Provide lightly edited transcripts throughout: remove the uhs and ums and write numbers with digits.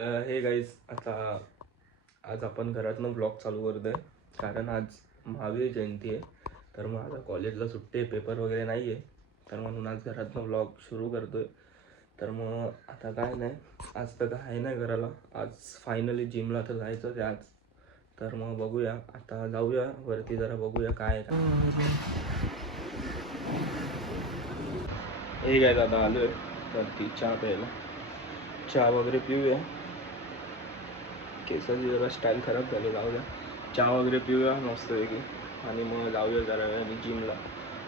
हे गाईज, आता आज आपण घरातनं ब्लॉग चालू करतो आहे कारण आज महावीर जयंती आहे. तर मग आता कॉलेजला सुट्टी आहे, पेपर वगैरे नाही आहे, तर म्हणून आज घरातनं ब्लॉग सुरू करतो आहे. तर मग आता काय नाही, आज तर काय नाही करायला. आज फायनली जिमला तर जायचं आहे आज. तर मग बघूया, आता जाऊया वरती जरा बघूया काय हे काय. आता आलो आहे वरती चहा प्यायला, चहा वगैरे पिऊया. केसाची जरा स्टाईल खराब झाली, जाऊया चहा वगैरे पिऊया मस्तपैकी आणि मग जाऊया जरा वेळाने जिमला.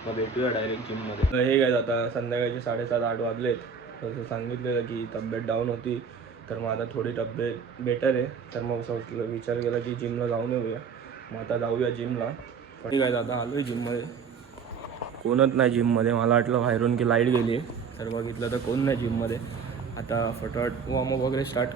मग भेटूया डायरेक्ट जिममध्ये. हे काय, आता संध्याकाळचे 7:30-8 वाजलेत. तसं सांगितलेलं की तब्येत डाऊन होती, तर मग आता थोडी तब्येत बेटर आहे. तर मग असं विचार केला की जिमला जाऊन येऊया. मग आता जाऊया जिमला. पण काय, आता आलो आहे जिममध्ये, कोणच नाही जिममध्ये. मला वाटलं बाहेरून की लाईट गेली, तर बघितलं तर कोण नाही जिममध्ये. आता फटाफट वॉर्मअप वगैरे स्टार्ट.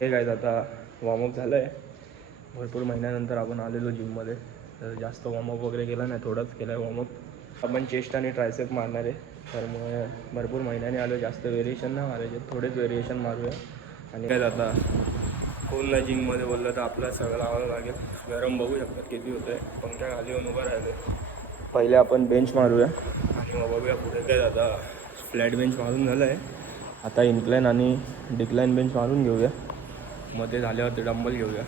हे काय, आता वॉर्मअप झालं आहे. भरपूर महिन्यानंतर आपण आलेलो जिममध्ये, तर जास्त वॉर्मअप वगैरे केला नाही, थोडाच केला आहे वॉर्मअप. आपण चेस्ट आणि ट्रायसेप मारणार आहे. तर मग भरपूर महिन्याने आलो, जास्त व्हेरिएशन नाही मारायचे, थोडेच व्हेरिएशन मारूया. आणि काय, आता कोण नाही जिममध्ये बोललं तर आपलं सगळं लावावं लागेल. गरम बघू शकतात किती होतं आहे, पंख्या खाली येऊन उभं राहिलं. पहिले आपण बेंच मारूया आणि मग बघूया पुढे काय. आता फ्लॅट बेंच मारून झालं आहे, आता इन्क्लाइन आणि डिक्लाइन बेंच मारून घेऊया. मग ते झाल्यावरती डंबल घेऊया.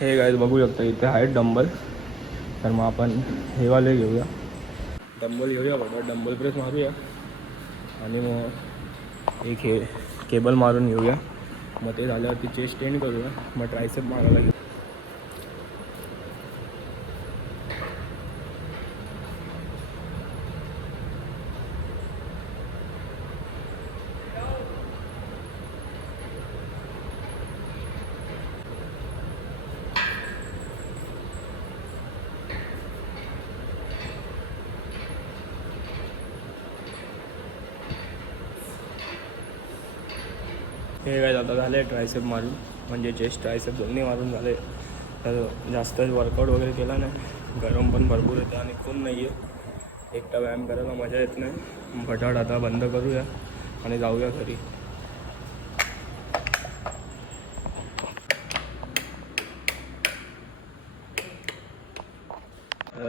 हे गाईज बघू शकता इथे आहेत डंबल, तर मग आपण हेवाले घेऊया. डंबल घेऊया बघा, डंबल प्रेस मारूया आणि मग एक हे केबल मारून घेऊया. मग ते झाल्यावरती चेस्ट टेंड करूया, मग ट्रायसेप मारायला घेऊ. हे काय, आता झालं आहे ट्रायसेप मारून, म्हणजे चेस्ट ट्रायसेप दोन्ही मारून झाले. तर जास्त वर्कआउट वगैरे केला नाही, गरम पण भरपूर येते आणि कोण नाही आहे, एकटा व्यायाम करायला मजा येत नाही. फटाफट आता बंद करूया आणि जाऊया घरी.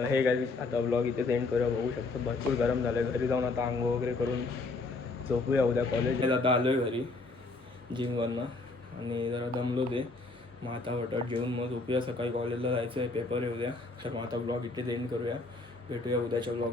हे काय, आता ब्लॉग इथे सेंड करूया. बघू शकतो भरपूर गरम झालं आहे. घरी जाऊन आता आंघोळ वगैरे करून झोपूया. उद्या कॉलेज आता आलो आहे घरी जिमवरनं आणि जरा दमलो ते. मग आता फटाफट घेऊन मग झोपूया. सकाळी कॉलेजला जायचं आहे, पेपर येऊ द्या. तर मग आता ब्लॉग इथे सेंड करूया. भेटूया उद्याच्या ब्लॉग.